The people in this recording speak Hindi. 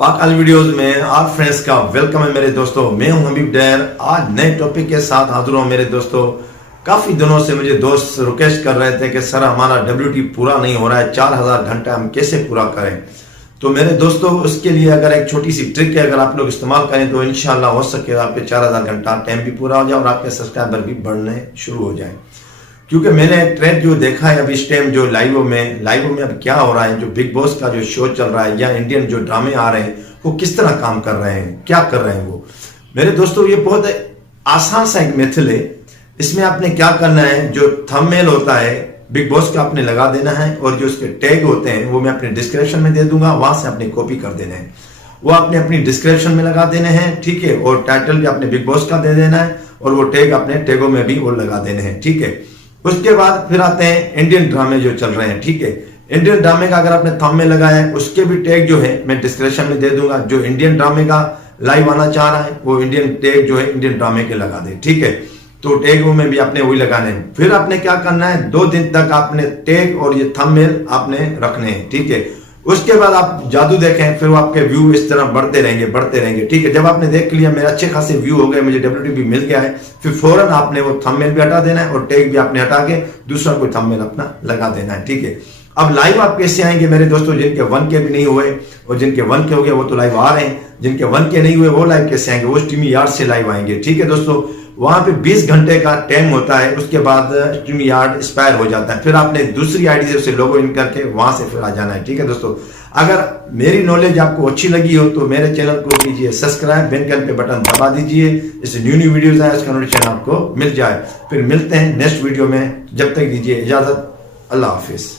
पाकल वीडियोस में आप फ्रेंड्स का वेलकम है मेरे दोस्तों। मैं हूं हबीब डैर। आज नए टॉपिक के साथ हाजिर हूं मेरे दोस्तों। काफी दिनों से मुझे दोस्त रिक्वेस्ट कर रहे थे कि सर हमारा WT पूरा नहीं हो रहा है, 4000 घंटा हम कैसे पूरा करें। तो मेरे दोस्तों उसके लिए अगर एक छोटी सी ट्रिक है, अगर आप लोग इस्तेमाल करें तो इंशाल्लाह हो सके आपके 4000 घंटा टाइम भी पूरा हो जाए और आपके सब्सक्राइबर भी बढ़ने शुरू हो जाए। क्योंकि मैंने ट्रेंड जो देखा है अभी इस टाइम जो लाइव में अब क्या हो रहा है, जो बिग बॉस का जो शो चल रहा है या इंडियन जो ड्रामे आ रहे हैं वो किस तरह काम कर रहे हैं, क्या कर रहे हैं वो। मेरे दोस्तों ये बहुत आसान सा एक मेथड है। इसमें आपने क्या करना है, जो थंबनेल होता है बिग बॉस का आपने लगा देना है और जो उसके टैग होते हैं वो मैं अपने डिस्क्रिप्शन में दे दूंगा, वहां से आपने कॉपी कर देना है, वो आपने अपनी डिस्क्रिप्शन में लगा देने हैं, ठीक है। और टाइटल भी आपने बिग बॉस का दे देना है और वो टैग अपने टैगों में भी वो लगा देने हैं, ठीक है। उसके बाद फिर आते हैं इंडियन ड्रामे जो चल रहे हैं, ठीक है। इंडियन ड्रामे का अगर आपने थंब में लगाया है उसके भी टैग जो है मैं डिस्क्रिप्शन में दे दूंगा। जो इंडियन ड्रामे का लाइव आना चाह रहा है वो इंडियन टैग जो है इंडियन ड्रामे के लगा दे, ठीक है। तो टैग में भी आपने वही लगाने हैं। फिर आपने क्या करना है, 2 दिन तक आपने टैग और ये थंबनेल आपने रखने हैं, ठीक है। उसके बाद आप जादू देखें, फिर वो आपके व्यू इस तरह बढ़ते रहेंगे, ठीक है। जब आपने देख लिया मेरे अच्छे खासे व्यू हो गए, मुझे WT भी मिल गया है, फिर फौरन आपने वो थंबनेल भी हटा देना है और टैग भी आपने हटा के दूसरा कोई थंबनेल अपना लगा देना है, ठीक है। अब लाइव आप कैसे आएंगे मेरे दोस्तों, जिनके 1K भी नहीं हुए और जिनके 1K हो गए वो तो लाइव आ रहे हैं, जिनके 1K नहीं हुए वो लाइव कैसे आएंगे, वो स्ट्रीम यार्ड से लाइव आएंगे, ठीक है दोस्तों। वहां पे 20 घंटे का टाइम होता है, उसके बाद स्ट्रीम यार्ड एक्सपायर हो जाता है, फिर आपने दूसरी आईडी से लॉग इन करके वहां से फिर आ जाना है, ठीक है दोस्तों। अगर मेरी नॉलेज आपको अच्छी लगी हो तो मेरे चैनल को कीजिए सब्सक्राइब, बेल आइकन पे बटन दबा दीजिए, इससे न्यू वीडियोस आए उसका नोटिफिकेशन आपको मिल जाए। फिर मिलते हैं नेक्स्ट वीडियो में, जब तक दीजिए इजाजत, अल्लाह हाफिज।